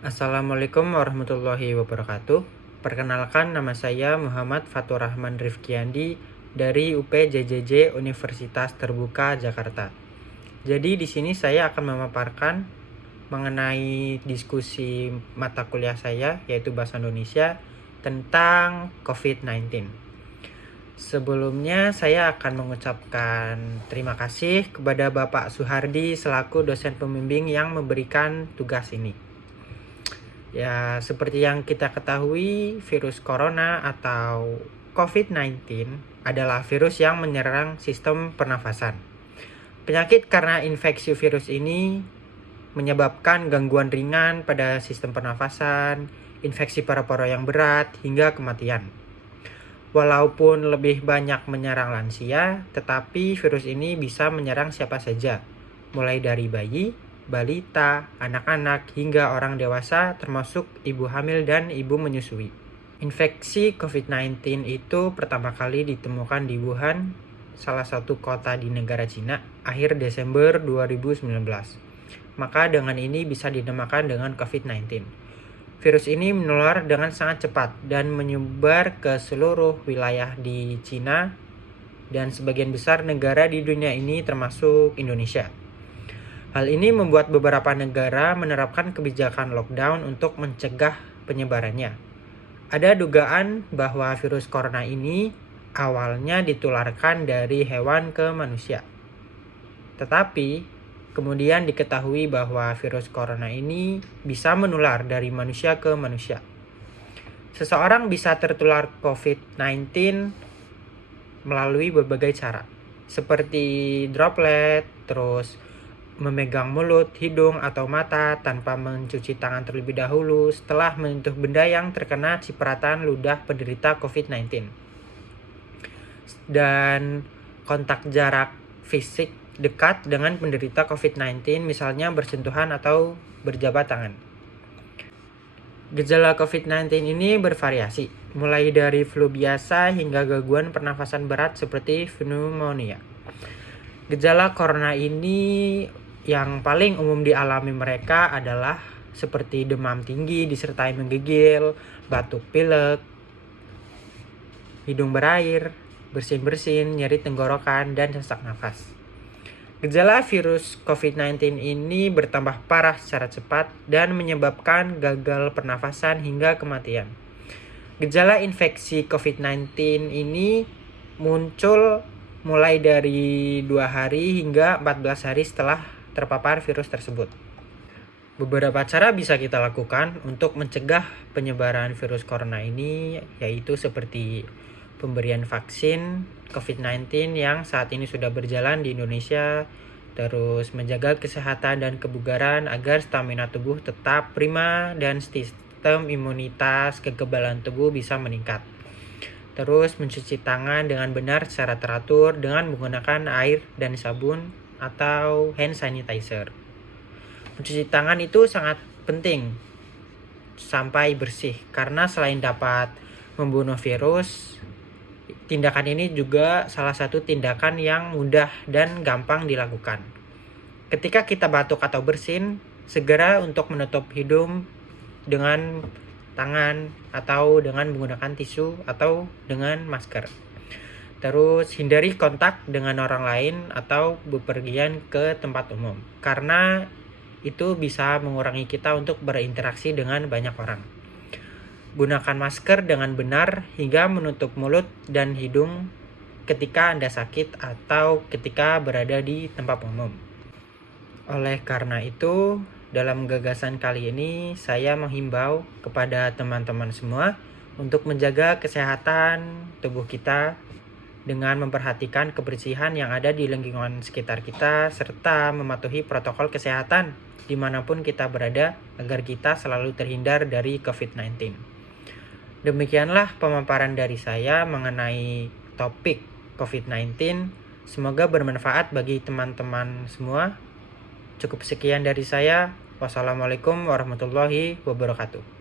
Assalamualaikum warahmatullahi wabarakatuh. Perkenalkan, nama saya Muhammad Fatur Rahman Rifkiandi dari UPJJJ Universitas Terbuka Jakarta. Jadi di sini saya akan memaparkan mengenai diskusi mata kuliah saya, yaitu Bahasa Indonesia, tentang COVID-19. Sebelumnya saya akan mengucapkan terima kasih kepada Bapak Suhardi selaku dosen pembimbing yang memberikan tugas ini. Ya, seperti yang kita ketahui, virus corona atau COVID-19 adalah virus yang menyerang sistem pernafasan. Penyakit karena infeksi virus ini menyebabkan gangguan ringan pada sistem pernafasan, infeksi paru-paru yang berat, hingga kematian. Walaupun lebih banyak menyerang lansia, tetapi virus ini bisa menyerang siapa saja, mulai dari bayi, balita, anak-anak, hingga orang dewasa termasuk ibu hamil dan ibu menyusui. Infeksi COVID-19 itu pertama kali ditemukan di Wuhan, salah satu kota di negara Cina, akhir Desember 2019. Maka dengan ini bisa dinamakan dengan COVID-19. Virus ini menular dengan sangat cepat dan menyebar ke seluruh wilayah di Cina dan sebagian besar negara di dunia ini termasuk Indonesia. Hal ini membuat beberapa negara menerapkan kebijakan lockdown untuk mencegah penyebarannya. Ada dugaan bahwa virus corona ini awalnya ditularkan dari hewan ke manusia. Tetapi kemudian diketahui bahwa virus corona ini bisa menular dari manusia ke manusia. Seseorang bisa tertular COVID-19 melalui berbagai cara, seperti droplet, terus memegang mulut, hidung, atau mata tanpa mencuci tangan terlebih dahulu setelah menyentuh benda yang terkena cipratan ludah penderita COVID-19. Dan kontak jarak fisik dekat dengan penderita COVID-19, misalnya bersentuhan atau berjabat tangan. Gejala COVID-19 ini bervariasi, mulai dari flu biasa hingga gangguan pernafasan berat seperti pneumonia. Gejala corona ini yang paling umum dialami mereka adalah seperti demam tinggi disertai menggigil, batuk pilek, hidung berair, bersin-bersin, nyeri tenggorokan, dan sesak nafas. Gejala virus COVID-19 ini bertambah parah secara cepat dan menyebabkan gagal pernafasan hingga kematian. Gejala infeksi COVID-19 ini muncul mulai dari 2 hari hingga 14 hari setelah terpapar virus tersebut. Beberapa cara bisa kita lakukan untuk mencegah penyebaran virus corona ini, yaitu seperti pemberian vaksin COVID-19 yang saat ini sudah berjalan di Indonesia, terus menjaga kesehatan dan kebugaran agar stamina tubuh tetap prima dan sistem imunitas kekebalan tubuh bisa meningkat. Terus mencuci tangan dengan benar secara teratur dengan menggunakan air dan sabun atau hand sanitizer. Mencuci tangan itu sangat penting sampai bersih, karena selain dapat membunuh virus, tindakan ini juga salah satu tindakan yang mudah dan gampang dilakukan. Ketika kita batuk atau bersin, segera untuk menutup hidung dengan tangan atau dengan menggunakan tisu atau dengan masker. Terus hindari kontak dengan orang lain atau bepergian ke tempat umum, karena itu bisa mengurangi kita untuk berinteraksi dengan banyak orang. Gunakan masker dengan benar hingga menutup mulut dan hidung ketika Anda sakit atau ketika berada di tempat umum. Oleh karena itu, dalam gagasan kali ini saya menghimbau kepada teman-teman semua untuk menjaga kesehatan tubuh kita dengan memperhatikan kebersihan yang ada di lingkungan sekitar kita, serta mematuhi protokol kesehatan dimanapun kita berada agar kita selalu terhindar dari COVID-19. Demikianlah pemaparan dari saya mengenai topik COVID-19. Semoga bermanfaat bagi teman-teman semua. Cukup sekian dari saya. Wassalamualaikum warahmatullahi wabarakatuh.